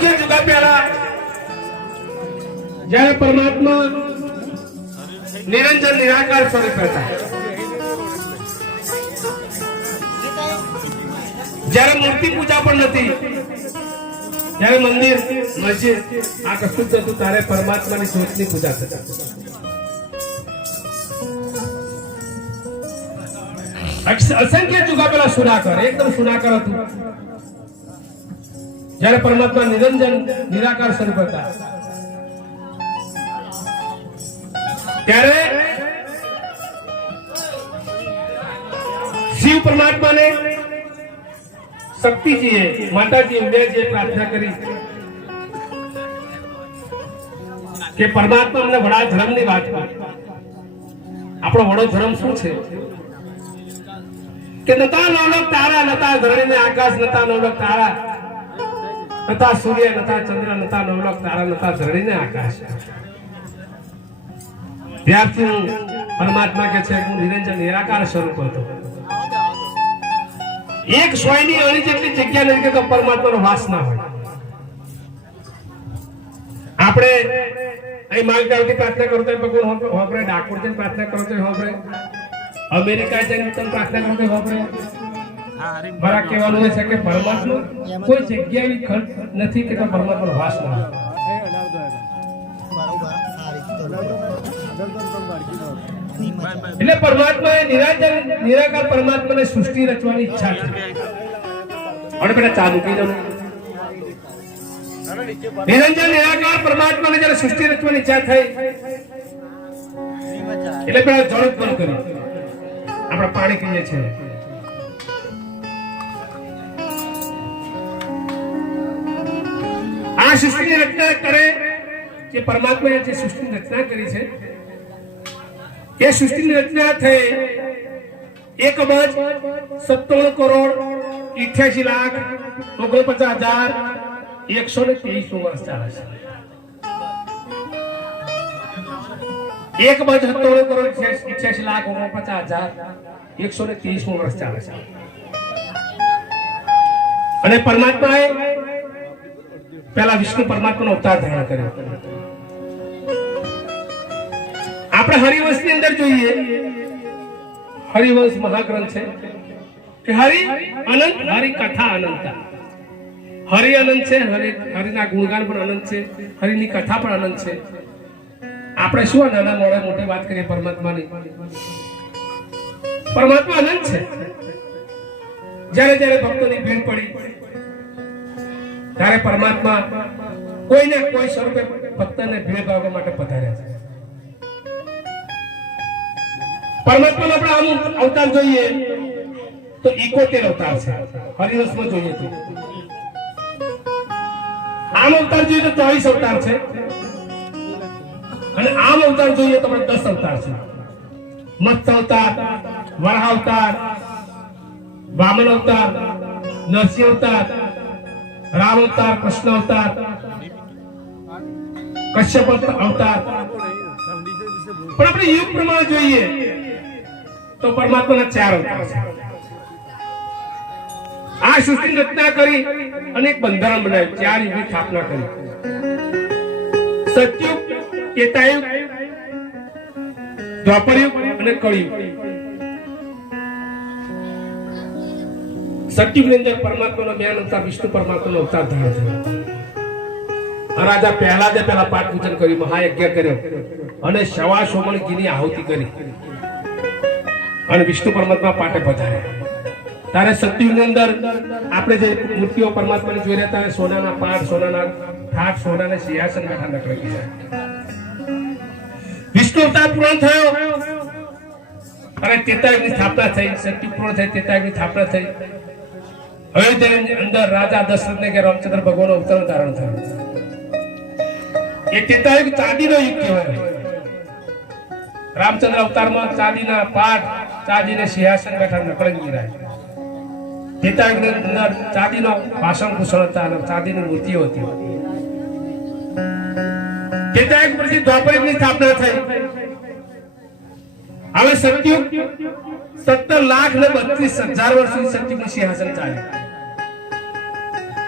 અસંખ્ય જુગા પહેલા જ્યારે પરમાત્મા નિરંજન, નિરાકાર સ્વરૂપ હતા જયારે મૂર્તિ પૂજા પણ નથી, જયારે મંદિર, મસ્જિદ, આ કશું જ હતું ત્યારે પરમાત્માની જ્યોતની પૂજા થતી. અસંખ્ય ચુકા પેલા સુનાકર, એકદમ સુનાકર હતું. જ્યારે પરમાત્મા નિરંજન, નિરાકાર સ્વરૂપ હતા ત્યારે શિવ પરમાત્માને શક્તિજીએ માતાજી અંબેજીએ પ્રાર્થના કરી કે પરમાત્મા અમને વડા ધર્મની વાત કરો આપણો વડો ધર્મ શું છે? કે નતા નવલક તારા, નતા ધરણીને આકાશ, નતા નવલક તારા. નતા સૂર્ય નતા ચંદ્ર નતા નવલક તારા નતા ધરણીને આકાશ. ત્યારથી હું પરમાત્મા કે છે હું નિરંજન, નિરાકાર સ્વરૂપ હતો. એક સોયની અણી જેટલી જગ્યા નથી તો પરમાત્માનો વાસ ના હોય. આપણે અહીં માલગાવથી પ્રાર્થના કરતો હોય ભગવાન હોપરે ડાકોર જઈને પ્રાર્થના કરતો હોય હોપરે અમેરિકા જઈને પ્રાર્થના કરતો હોય હોપરે મારા કહેવાનું એ છે કે પરમાત્મા કોઈ જગ્યાએ ખર્ચ નથી કે તો પરમાત્માનો વાસ ના એટલે એટલે એ નિરાજન નિરાકાર પરમાત્માને સૃષ્ટિ રચવાની ઈચ્છા છે. હવે પેલા ચા મૂકી દઉં. નિરંજન નિરાકાર પરમાત્માને જયારે સૃષ્ટિ રચવાની ઈચ્છા થઈ એટલે પેલા જળ ઉત્પન્ન કર્યું. આપણે પાણી પીએ છીએ. આ સૃષ્ટિની રચના કરે કે પરમાત્માએ જે સૃષ્ટિની રચના કરી છે, એ સૃષ્ટિની રચના થઈ એક અબજ સત્તાણું કરોડ ઇઠ્યાસી લાખ ઓગણપચાસ હજાર એકસો ને ત્રેવીસ વર્ષ ચાલે છે. એક અબજ સત્તાણું કરોડ ઇઠ્યાસી લાખ ઓગણપચાસ હજાર એકસો ને ત્રેવીસ વર્ષ ચાલે છે. અને પરમાત્માએ પેલા વિષ્ણુ પરમાત્માનો અવતાર ધારણ કર્યો. આપણે હરિવંશની અંદર જોઈએ, હરિવંશ મહાગ્રંથ છે. કે હરિ અનંત, હરિ કથા અનંત. હરિ અનંત છે, હરિ, હરિના ગુણગાન પણ અનંત છે, હરિની કથા પણ અનંત છે. આપણે શું નાના મોડા મોટે વાત કરીએ પરમાત્માની? પરમાત્મા અનંત છે. જ્યારે જ્યારે ભક્તોની ભીડ પડી ત્યારે પરમાત્મા કોઈને કોઈ સ્વરૂપે ભક્તને ભીડ ભાગવા માટે પધાર્યા છે. પરમાત્માનો આપણે આમ અવતાર જોઈએ તો ઇકોતેર અવતાર છે. હરિવંશમાં જોઈએ તો. આમ અવતાર જોઈએ તો ચોવીસ અવતાર છે. અને આમ અવતાર જોઈએ તો આપણે દસ અવતાર છે. મત્સ્ય અવતાર, વરાહ અવતાર, વામન અવતાર, નરસિંહ અવતાર રામ અવતાર, કૃષ્ણ અવતાર, કશ્યપ અવતાર. પણ આપણે યુગ પ્રમાણે જોઈએ તો પરમાત્માના ચાર અવતાર આ સૃષ્ટિની રચના કરી અને એક બંધારણ બનાવ્યું, ચાર યુગની સ્થાપના કરી. સત્યુગ, ત્રેતાયુગ, દ્વાપરયુગ અને કળિયુગ. સત્યુગની અંદર પરમાત્માનો જ્ઞાન અવતાર, વિષ્ણુ પરમાત્માનો અવતાર ધારણ થયો. રાજા પહેલા જે પહેલા પાઠ પૂજન કર્યું, મહાયજ્ઞ કર્યો અને શવા સોમણગીની આહુતિ કરી. અને વિષ્ણુ પરમાત્મા પાટે પધાર્યા. તારે સત્યુગની અંદર આપણે જે મૂર્તિઓ પરમાત્માની જોઈ રહ્યા ત્યારે સોનાના પાઠ સોનાના થાક સોનાના સિંહાસન બેઠા નકળી ગયા વિષ્ણુ અવતાર પૂર્ણ થયો. અને તેતાયુગની સ્થાપના થઈ સત્યુ પૂર્ણ થઈ તેતાયુગની સ્થાપના થઈ. હવે તેની અંદર રાજા દશરથને કે રામચંદ્ર ભગવાનનો અવતાર ધારણ થયો. એ તેતાયુગ ચાંદીનો યુગ કહેવાય. રામચંદ્ર અવતારમાં ચાંદીના પાઠ, ચાંદીને સિંહાસન બેઠા નકળી ગીરાય તેતાયુગની અંદર ચાંદીનો ભાષણ ભૂષણ હતા અને ચાંદીની મૂર્તિઓ હતી. તેતાયુગ પછી દ્વાપરયુગની સ્થાપના થઈ. હવે સત્યુગ સત્તર લાખ ને બત્રીસ હજાર વર્ષ સુધી સત્યુગનું સિંહાસન ચાલ્યું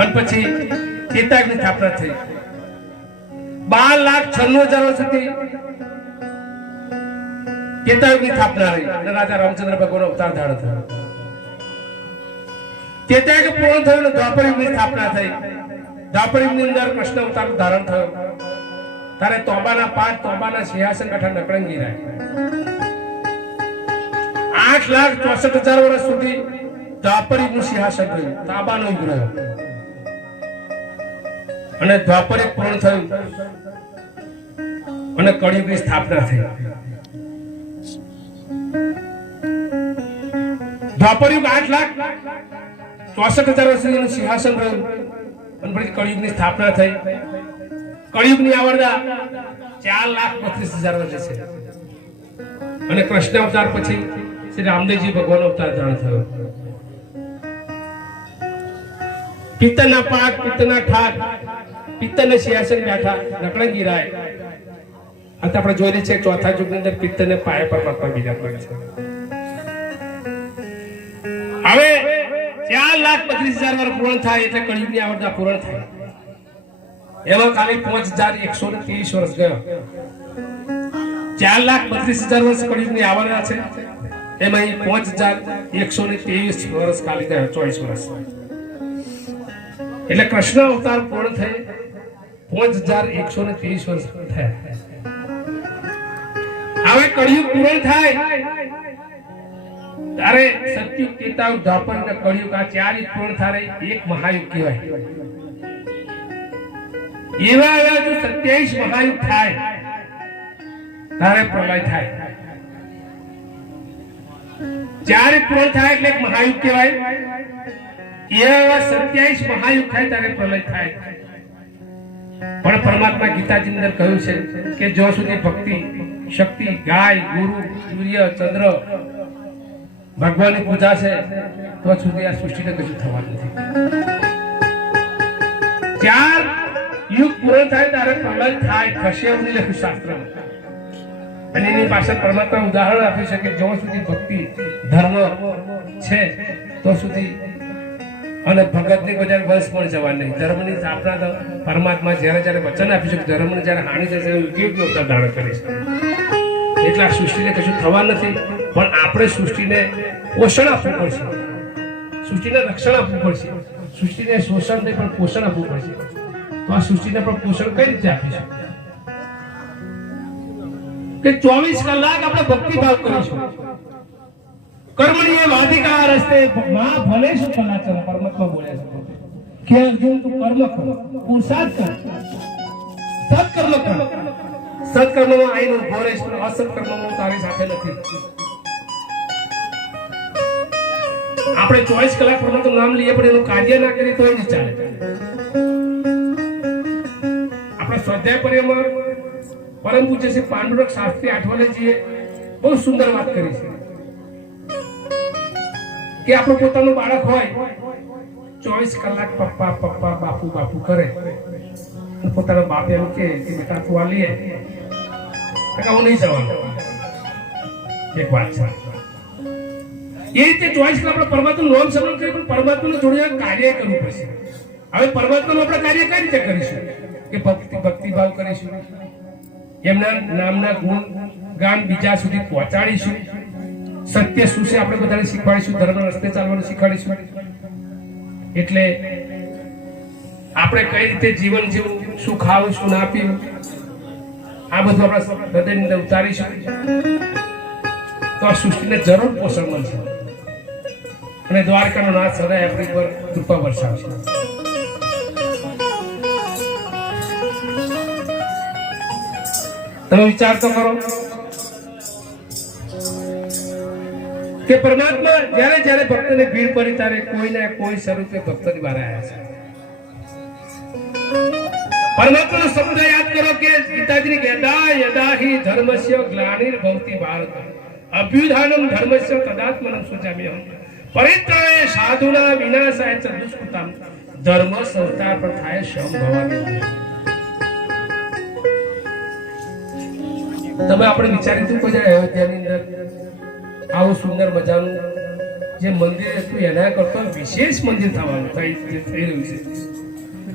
અને પછી કેતાગની સ્થાપના થઈ. બાર લાખ છન્નું હજાર વર્ષથી કેતાગની સ્થાપના રહી અને રાજા રામચંદ્ર ભગવાન અવતાર ધારણ થયો. કેતાગ પૂર્ણ થયું અને દ્વાપર યુગની સ્થાપના થઈ. દ્વાપર યુગની અંદર કૃષ્ણ અવતાર ધારણ થયો. તારે તોબાના પાંચ તોબાના સિંહાસન કઠા નકળંગી રહ્યા. આઠ લાખ ચોસઠ હજાર વર્ષ સુધી દ્વાપર યુગનું સિંહાસન રહ્યું. તાબાનો યુગ રહ્યો અને દ્વાપર એક પૂર્ણ થયું. અને કળિયુગની સ્થાપના થઈ. દ્વાપર યુગ આઠ લાખ ચોસઠ હજાર વર્ષ સુધીનું સિંહાસન રહ્યું. અને પછી કળિયુગની સ્થાપના થઈ. કળિયુગની આવરદા ચાર લાખ બત્રીસ હજાર વર્ષ છે. અને કૃષ્ણ અવતાર પછી શ્રી રામદેવજી ભગવાન અવતાર ધારણ થયો. પિત્તના પાક પિત્તના ઠાક પિત્તને સિંહાસન બેઠા નકળંગી રાય. આ તો આપણે જોઈએ છે, ચોથા યુગની અંદર પિત્તને પાયા પરમાત્મા બીજા કરે છે. હવે ચાર લાખ બત્રીસ હજાર વર્ષ પૂર્ણ થાય એટલે કળિયુગની આવડતા પૂર્ણ થાય. એમાં ખાલી પાંચ હજાર એકસો ને ત્રીસ વર્ષ ગયો. ચાર લાખ બત્રીસ હજાર વર્ષ કળિયુગની આવરદા છે. એમાં પાંચ હજાર એકસો ને ત્રેવીસ વર્ષ ખાલી ગયો, ચોવીસ વર્ષ. એટલે કૃષ્ણ અવતાર પૂર્ણ થઈ મહાયુગ કહેવાય. એવા એવા જો સત્યાવીસ થાય, ત્યારે પ્રલય થાય. જ્યારે પૂર્ણ થાય એટલે એક કહેવાય. એવા સત્યાવીસ મહાયુગ થાય, ત્યારે પ્રલય થાય. પણ પરમાત્મા ગીતાજી અંદર કહ્યું છે કે જો સુધી ભક્તિ, શક્તિ, ગાય, ગુરુ, સૂર્ય, ચંદ્ર ભગવાનની પૂજા છે તો સુધી આ સૃષ્ટિને કશું થવાનું નથી. ચાર યુગ પૂર્ણ થાય ત્યારે પ્રલય થાય થશે એવું લખ્યું શાસ્ત્ર. અને એની પાછળ પરમાત્મા ઉદાહરણ આપ્યું છે કે જો સુધી ભક્તિ, ધર્મ છે તો સુધી અને ભગતની બજાર વંશ પણ જવા નહીં. ધર્મની ની તો પરમાત્મા જ્યારે જ્યારે વચન કે ધર્મને જ્યારે હાનિ થશે યોગ્ય અવતાર ધારણ કરે છે એટલે આ સૃષ્ટિને કશું થવા નથી, પણ આપણે સૃષ્ટિને પોષણ આપવું પડશે. સૃષ્ટિને રક્ષણ આપવું પડશે. સૃષ્ટિને શોષણ નહીં, પણ પોષણ આપવું પડશે. તો આ સૃષ્ટિને પણ પોષણ કઈ રીતે આપીશું કે ચોવીસ કલાક આપણે ભક્તિ ભાવ કરીશું. કર્મણીય વાધિકા રસ્તે માં ભલે શું કલાચર પોતે. કે અર્જુન તું કર્મ कर પુરુષાર્થ કર સત્કર્મ કર સત્કર્મમાં આઈને ઊભો રહીશ પણ અસત્કર્મમાં તારી સાથે નથી. આપણે ચોવીસ કલાક પરમાત્મા નામ લઈએ, પણ એનું કાર્ય ના કરીએ તો એ નહીં ચાલે. આપણા સ્વાધ્યાય પર્યમાં પરમ પૂજ્ય શ્રી પાંડુરંગ શાસ્ત્રી આઠવાલેજીએ બહુ સુંદર વાત કરી છે. કે આપણું પોતાનું બાળક હોય ચોવીસ કલાક પપ્પા પપ્પા, બાપુ બાપુ કરે. પોતાના બાપ એમ કે, બેટા, તું આ લઈએ હું નહીં જવાનું. એક વાત છે. એ રીતે ચોઈસ આપણે પરમાત્મા લોન સ્મરણ કરી પણ પરમાત્માનું જોડે કાર્ય કરવું પડશે. હવે પરમાત્માનું આપણે કાર્ય કઈ રીતે કરીશું? કે ભક્તિ ભક્તિભાવ કરીશું. એમના નામના ગુણ ગાન બીજા સુધી પહોંચાડીશું. સત્ય શું છે આપણે બધાને શીખવાડીશું. ધર્મ રસ્તે ચાલવાનું શીખવાડીશું. એટલે આપણે કઈ રીતે જીવન જીવવું શું ખાવું, શું ના પીવું, આ બધું આપણા હૃદયની અંદર ઉતારીશું. તો આ સૃષ્ટિને જરૂર પોષણ મળશે. અને દ્વારકાનો નાથ સદાય આપણી પર કૃપા વરસાવશે. તમે વિચાર તો કરો. કે પરમાત્મા જ્યારે જ્યારે ભક્તને ભીડ પડી ત્યારે કોઈ ને કોઈ સ્વરૂપે ભક્તની બહાર આવ્યા છે. પરમાત્માનો શબ્દ યાદ કરો કે ગીતાજીની કહેતા યદા હિ ધર્મસ્ય ગ્લાનિર ભવતિ ભારત. અભ્યુધાનમ ધર્મસ્ય તદાત્મનમ સુજામ્યહમ. પરિત્રાય સાધુના વિનાશાય ચ દુષ્કૃતામ. ધર્મ સંસ્થા પર થાય ભવાની તમે આપણે વિચારી કોઈ જાય અયોધ્યાની અંદર? આવું સુંદર મજાનું જે મંદિર હતું, એના કરતા વિશેષ મંદિર થવાનું થઈ રહ્યું છે.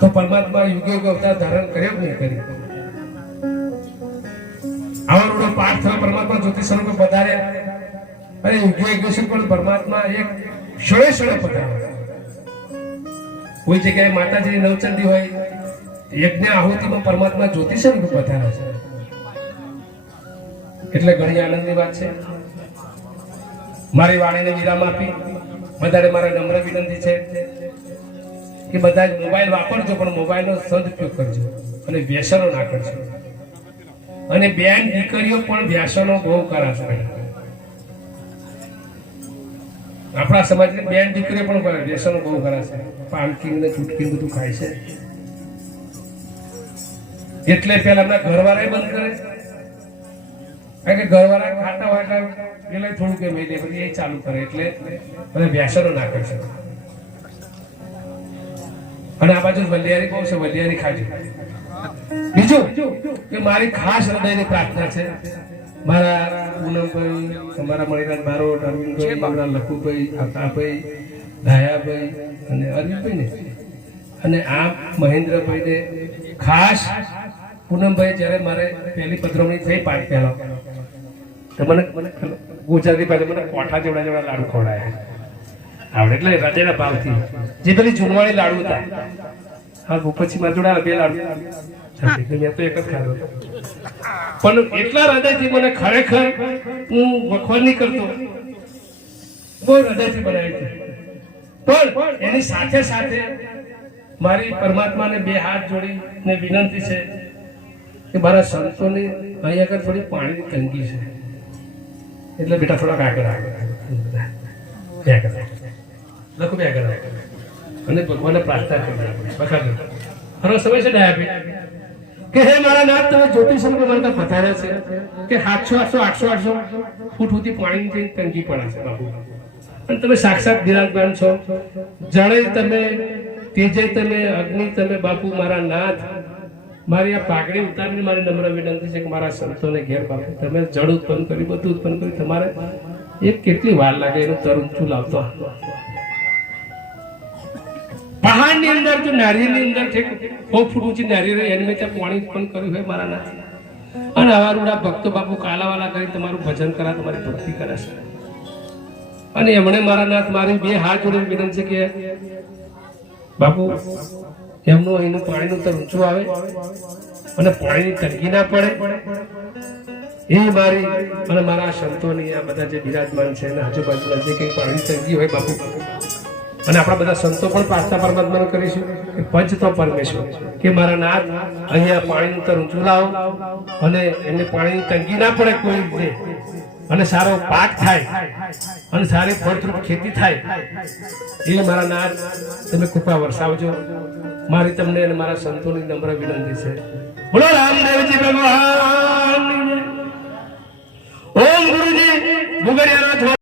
તો પરમાત્મા યુગ અવતાર ધારણ કર્યો કે નહીં કર્યો? આવા રૂડો પાઠ થયો, પરમાત્મા જ્યોતિષ સ્વરૂપે પધાર્યા. અને યુગ યુગે પણ પરમાત્મા એક ક્ષણે ક્ષણે પધાર્યા. કોઈ જગ્યાએ માતાજીની નવચંડી હોય, યજ્ઞ આહુતિમાં પરમાત્મા જ્યોતિષ સ્વરૂપે પધાર્યા છે. એટલે ઘણી આનંદની વાત છે. મારી વાણીને વિરામ આપી. બધાને મારા નમ્ર વિનંતી છે કે બધા મોબાઈલ વાપરજો, પણ મોબાઈલનો સદુપયોગ કરજો અને વ્યસનો ના કરજો. અને બેન દીકરીઓ પણ વ્યસનો બહુ કરાશે આપણા સમાજની બેન દીકરીઓ પણ વ્યસનો બહુ કરાશે પાનકીન ને ચૂટકી બધું ખાય છે. એટલે પેલા એમના ઘરવાળાએ બંધ કરે. કારણ કે ઘરવાળા ખાતા હોય એટલે થોડું કે મહિને પછી એ ચાલુ કરે એટલે બધા વ્યસનો ના કરશે અને આ બાજુ વલિયારી બહુ છે વલિયારી ખાજો. બીજું કે મારી ખાસ હૃદયની પ્રાર્થના છે મારા પૂનમભાઈ તમારા મણિરાજ મારો અરવિંદભાઈ મારા લખુભાઈ આકાભાઈ ધાયાભાઈ અને અરવિંદભાઈ ને અને આ મહેન્દ્રભાઈ ને ખાસ પૂનમભાઈ જ્યારે મારે પહેલી પધરવણી થઈ પાઠ પહેલા. તો મને ગુજરાતી પાસે મને કોઠા જેવડા જેવડા લાડુ ખવડાયા. આવડે એટલે હૃદયના ભાવથી. જે પેલી જુનવાળી લાડુ હતા. હા પછી મારા જોડે બે લાડુ. એક જ ખાધો પણ એટલા હૃદયથી મને ખરેખર હું વખવાડ નહીં કરતો. બહુ હૃદયથી બનાવી હતી. પણ એની સાથે સાથે મારી પરમાત્માને બે હાથ જોડીને વિનંતી છે કે મારા સંતોની અહીં આગળ થોડી પાણીની તંગી છે. એટલે બેટા થોડાક આગળ આગળ આગળ લખો બે આગળ અને ભગવાનને પ્રાર્થના કરી બખાડો ખરો સમય છે ડાયાબીટ કે હે મારા નાથ, તમે જ્યોતિષ મને પધાર્યા છે કે સાતસો, આઠસો આઠસો આઠસો ફૂટ સુધી પાણીની તંગી પડે છે બાપુ. અને તમે સાક્ષાત બિરાજમાન છો. જણે તમે તેજે તમે, અગ્નિ તમે બાપુ મારા નાથ મારી આ પાઘડી ઉતારીને મારી નમ્ર વિનંતી છે કે મારા સંતોને ઘેર બાપુ તમે જળ ઉત્પન્ન કર્યું, બધું ઉત્પન્ન કર્યું. તમારે એ કેટલી વાર લાગે એનું તર ઊંચું લાવતો? પહાડની અંદર જો નારિયેળની અંદર છે બહુ ફૂટ ઊંચી નારિયેળ એને મેં ત્યાં પાણી ઉત્પન્ન કર્યું હોય મારા નાથ. અને આવા રૂડા ભક્તો બાપુ કાલાવાલા કરી તમારું ભજન કરા, તમારી ભક્તિ છે. અને એમણે મારા નાથ મારી બે હાથ જોડે વિનંતી છે કે, બાપુ એમનું અહીંનું પાણીનું તર ઊંચું આવે. અને પાણીની તંગી ના પડે. એ મારી અને મારા સંતોની આ બધા જે બિરાજમાન છે એના આજુબાજુના જે કંઈ પાણી તંગી હોય બાપુ. અને આપણા બધા સંતો પણ પ્રાર્થના પરમાત્માનું કરીશું કે પંચ તો પરમેશ્વર. કે મારા નાથ, અહીંયા પાણીનું તર ઊંચું લાવો. અને એમને પાણીની તંગી ના પડે કોઈ અને સારો પાક થાય અને સારી ફળદ્રુપ ખેતી થાય એ મારા નાથ તમે કૃપા વરસાવજો. મારી તમને અને મારા સંતોની નમ્ર વિનંતી છે. બોલો રામદેવજી ભગવાન ઓમ ગુરુજી